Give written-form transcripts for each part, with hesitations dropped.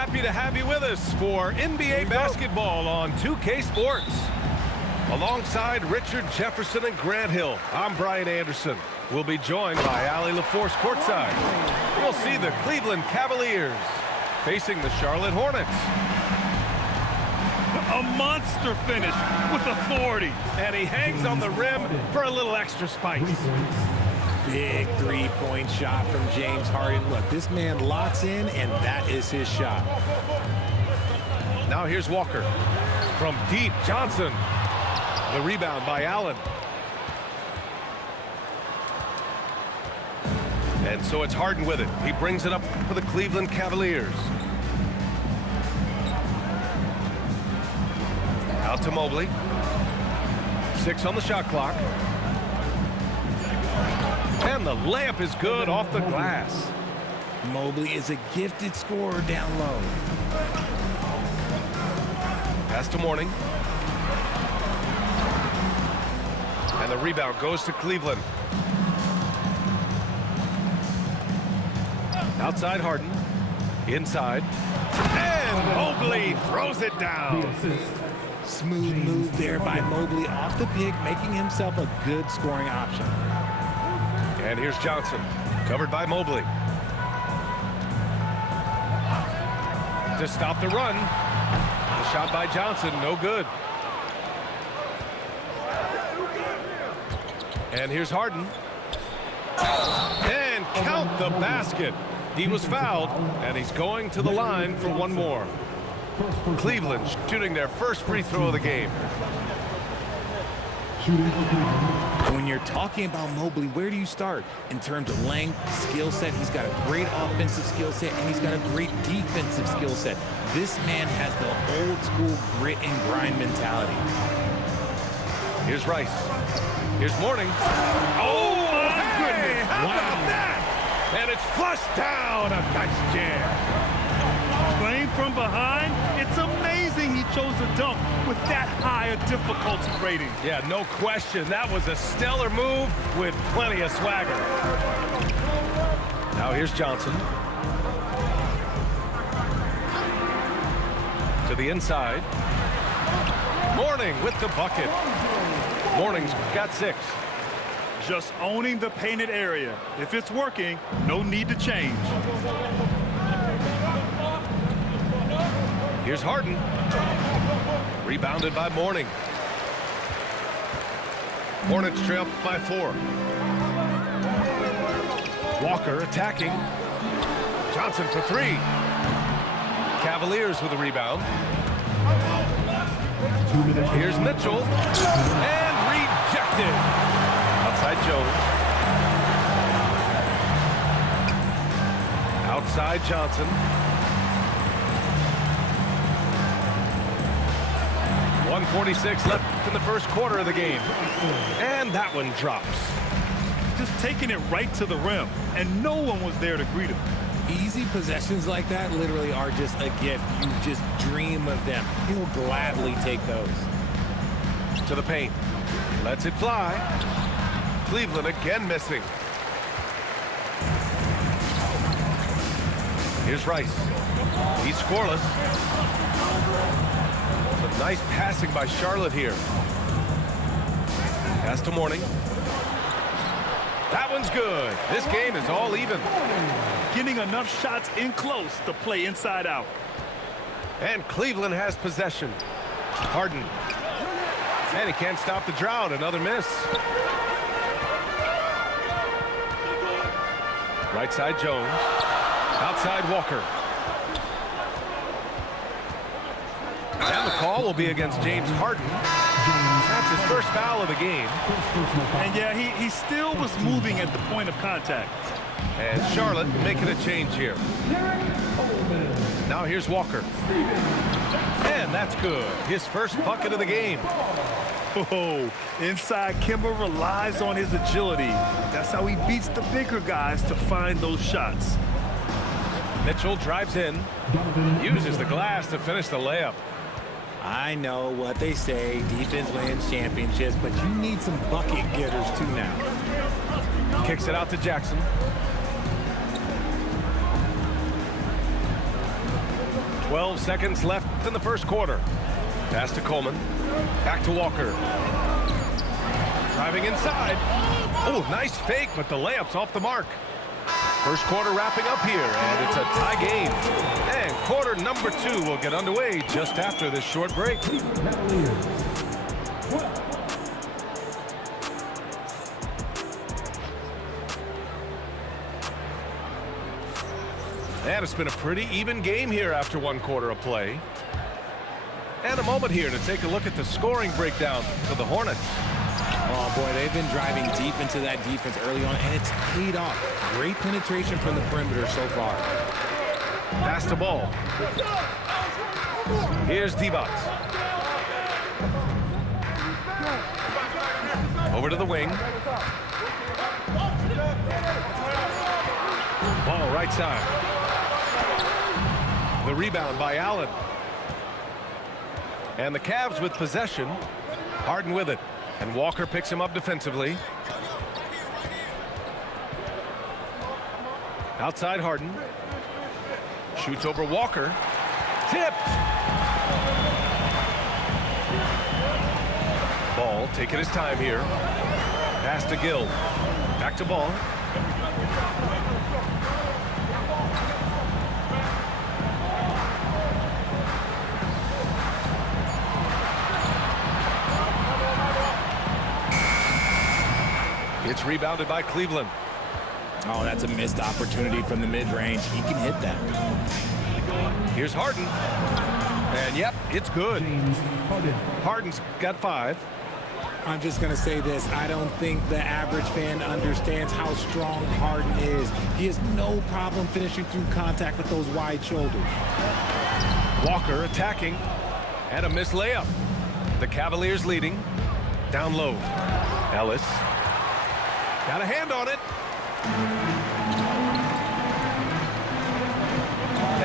Happy to have you with us for NBA basketball on 2K Sports. Alongside Richard Jefferson and Grant Hill, I'm Brian Anderson. We'll be joined by Allie LaForce courtside. We'll see the Cleveland Cavaliers facing the Charlotte Hornets. A monster finish with authority. And he hangs on the rim for a little extra spice. Big three-point shot from James Harden. Look, this man locks in, and that is his shot. Now here's Walker. From deep, Johnson. The rebound by Allen. And so it's Harden with it. He brings it up for the Cleveland Cavaliers. Out to Mobley. 6 on the shot clock. And the layup is good off the glass. Mobley is a gifted scorer down low. Pass to Mourning. And the rebound goes to Cleveland. Outside Harden. Inside. And Mobley throws it down. Smooth move there by Mobley off the pick, making himself a good scoring option. And here's Johnson, covered by Mobley. To stop the run. The shot by Johnson, no good. And here's Harden. And count the basket. He was fouled, and he's going to the line for one more. Cleveland shooting their first free throw of the game. When you're talking about Mobley, where do you start? In terms of length, skill set, he's got a great offensive skill set, and he's got a great defensive skill set. This man has the old school grit and grind mentality. Here's Rice. Here's Mourning. Oh, my goodness. How about that? And it's flushed down. A nice jam. Playing from behind, it's amazing he chose to dunk with that high a difficulty rating. Yeah, no question. That was a stellar move with plenty of swagger. Now here's Johnson. To the inside. Mourning with the bucket. Mourning's got 6. Just owning the painted area. If it's working, no need to change. Here's Harden. Rebounded by Mourning. Hornets trail by 4. Walker attacking. Johnson for 3. Cavaliers with a rebound. Here's Mitchell. And rejected. Outside Jones. Outside Johnson. 1:46 left in the first quarter of the game. And that one drops. Just taking it right to the rim, and no one was there to greet him. Easy possessions like that literally are just a gift. You just dream of them. He'll gladly take those. To the paint. Lets it fly. Cleveland again missing. Here's Rice. He's scoreless. Some nice passing by Charlotte here. Pass to Mourning. That one's good. This game is all even. Getting enough shots in close to play inside out. And Cleveland has possession. Harden. And he can't stop the drought. Another miss. Right side Jones. Outside Walker. And the call will be against James Harden. That's his first foul of the game. And yeah, he still was moving at the point of contact. And Charlotte making a change here. Now here's Walker. And that's good. His first bucket of the game. Oh, inside Kemba relies on his agility. That's how he beats the bigger guys to find those shots. Mitchell drives in. Uses the glass to finish the layup. I know what they say, defense wins championships, but you need some bucket getters too now. Kicks it out to Jackson. 12 seconds left in the first quarter. Pass to Coleman. Back to Walker. Driving inside. Oh, nice fake, but the layup's off the mark. First quarter wrapping up here, and it's a tie game. And quarter number 2 will get underway just after this short break. And it's been a pretty even game here after 1 quarter of play. And a moment here to take a look at the scoring breakdown for the Hornets. Oh, boy, they've been driving deep into that defense early on, and it's paid off. Great penetration from the perimeter so far. Pass the ball. Here's Divac. Over to the wing. Ball right side. The rebound by Allen. And the Cavs with possession. Harden with it. And Walker picks him up defensively. Outside Harden. Shoots over Walker. Tipped. Ball taking his time here. Pass to Gill. Back to Ball. It's rebounded by Cleveland. Oh, that's a missed opportunity from the mid-range. He can hit that. Here's Harden. And yep, it's good. Harden's got 5. I'm just going to say this. I don't think the average fan understands how strong Harden is. He has no problem finishing through contact with those wide shoulders. Walker attacking. And a missed layup. The Cavaliers leading. Down low. Ellis. Got a hand on it.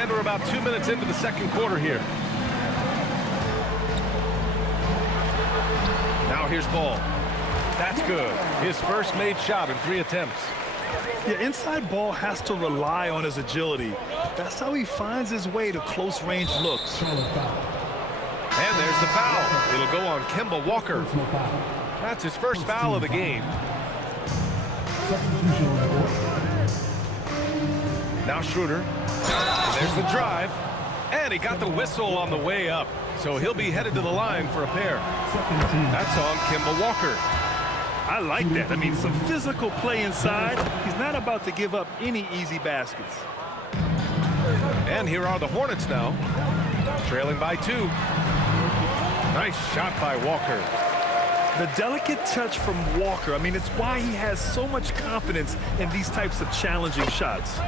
And we're about 2 minutes into the second quarter here. Now here's Ball. That's good. His first made shot in 3 attempts. Yeah, inside Ball has to rely on his agility. That's how he finds his way to close-range looks. And there's the foul. It'll go on Kemba Walker. That's his first foul of the game. Now Schroeder. And there's the drive. And he got the whistle on the way up. So he'll be headed to the line for a pair. That's on Kemba Walker. I like that. I mean, some physical play inside. He's not about to give up any easy baskets. And here are the Hornets now. Trailing by 2. Nice shot by Walker. The delicate touch from Walker, I mean, it's why he has so much confidence in these types of challenging shots.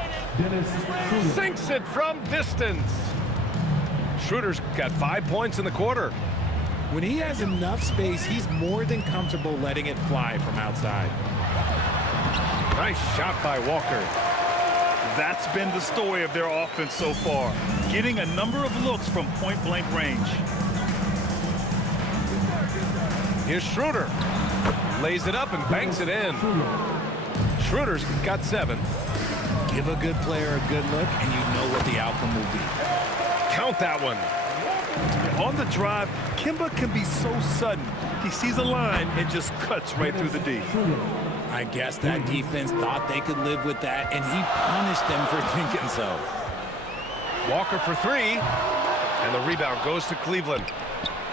Sinks it from distance. Schroeder's got 5 points in the quarter. When he has enough space, he's more than comfortable letting it fly from outside. Nice shot by Walker. That's been the story of their offense so far, getting a number of looks from point-blank range. Here's Schroeder. Lays it up and banks it in. Schroeder's got 7. Give a good player a good look, and you know what the outcome will be. Count that one. On the drive, Kemba can be so sudden. He sees a line and just cuts right through the D. I guess that defense thought they could live with that, and he punished them for thinking so. Walker for 3. And the rebound goes to Cleveland.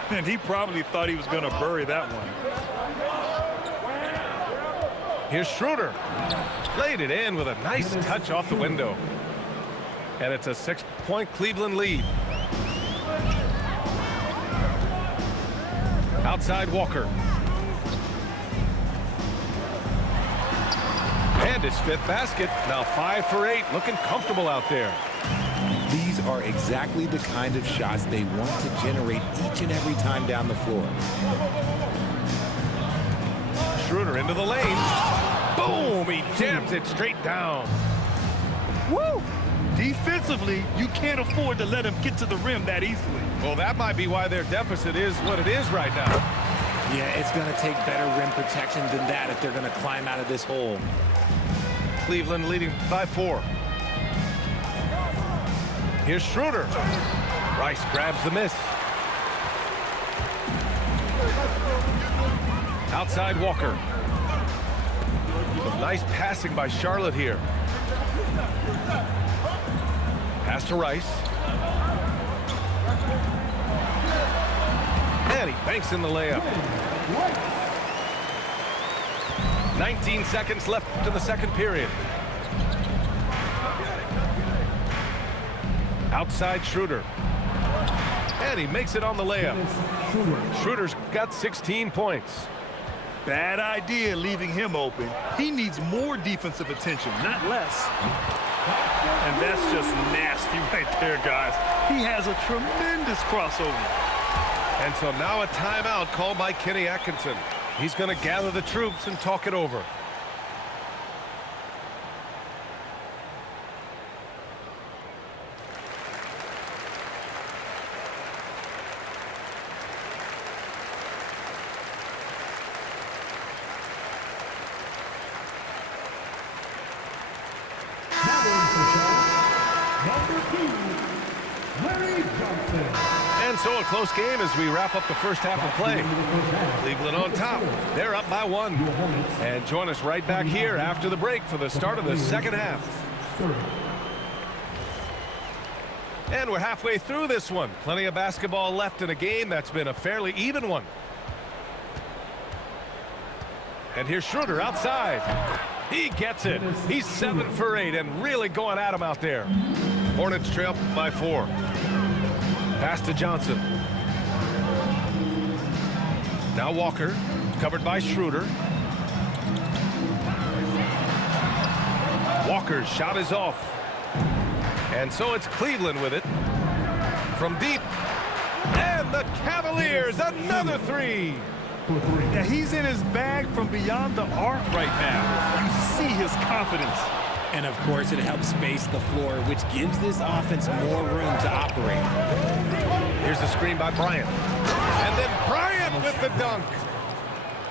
And he probably thought he was going to bury that one. Here's Schroeder. Laid it in with a nice touch off the window. And it's a 6-point Cleveland lead. Outside Walker. And his 5th basket. Now 5 for 8. Looking comfortable out there. These are exactly the kind of shots they want to generate each and every time down the floor. Schroeder into the lane. Boom! He jams it straight down. Woo! Defensively, you can't afford to let him get to the rim that easily. Well, that might be why their deficit is what it is right now. Yeah, it's going to take better rim protection than that if they're going to climb out of this hole. Cleveland leading by 4. Here's Schroeder. Rice grabs the miss. Outside Walker. Some nice passing by Charlotte here. Pass to Rice. And he banks in the layup. 19 seconds left in the second period. Outside Schroeder. And he makes it on the layup. Schroeder's got 16 points. Bad idea leaving him open. He needs more defensive attention, not less. And that's just nasty right there, guys. He has a tremendous crossover. And so now a timeout called by Kenny Atkinson. He's going to gather the troops and talk it over. And so a close game as we wrap up the first half of play. Cleveland on top. They're up by 1. And join us right back here after the break for the start of the second half. And we're halfway through this one. Plenty of basketball left in a game that's been a fairly even one. And here's Schroeder outside. He gets it. He's 7 for 8 and really going at him out there. Hornets trail by 4. Pass to Johnson. Now Walker, covered by Schroeder. Walker's shot is off. And so it's Cleveland with it. From deep. And the Cavaliers, another 3. Yeah, he's in his bag from beyond the arc right now. You see his confidence. And of course, it helps space the floor, which gives this offense more room to operate. Here's the screen by Bryant. And then Bryant with the dunk.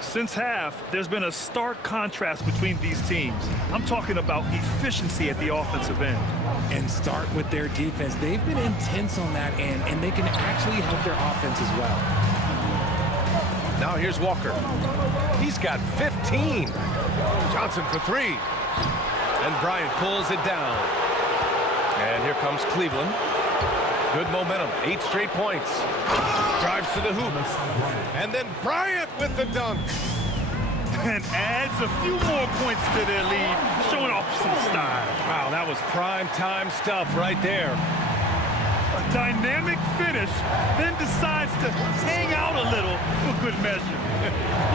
Since half, there's been a stark contrast between these teams. I'm talking about efficiency at the offensive end. And start with their defense. They've been intense on that end, and they can actually help their offense as well. Now here's Walker. He's got 15. Johnson for 3. And Bryant pulls it down. And here comes Cleveland. Good momentum. 8 straight points. Drives to the hoop. And then Bryant with the dunk. And adds a few more points to their lead, showing off some style. Wow, that was prime time stuff right there. A dynamic finish, then decides to hang out a little for good measure.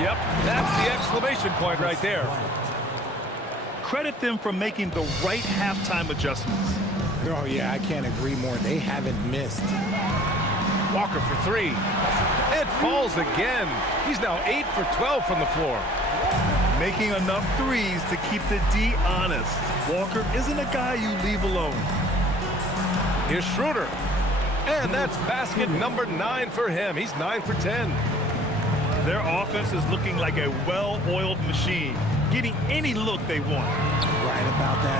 Yep, that's the exclamation point right there. Credit them for making the right halftime adjustments. Oh, yeah, I can't agree more. They haven't missed. Walker for 3. It falls again. He's now 8 for 12 from the floor. Making enough threes to keep the D honest. Walker isn't a guy you leave alone. Here's Schroeder. And that's basket number 9 for him. He's 9 for 10. Their offense is looking like a well-oiled machine, getting any look they want. Right about that.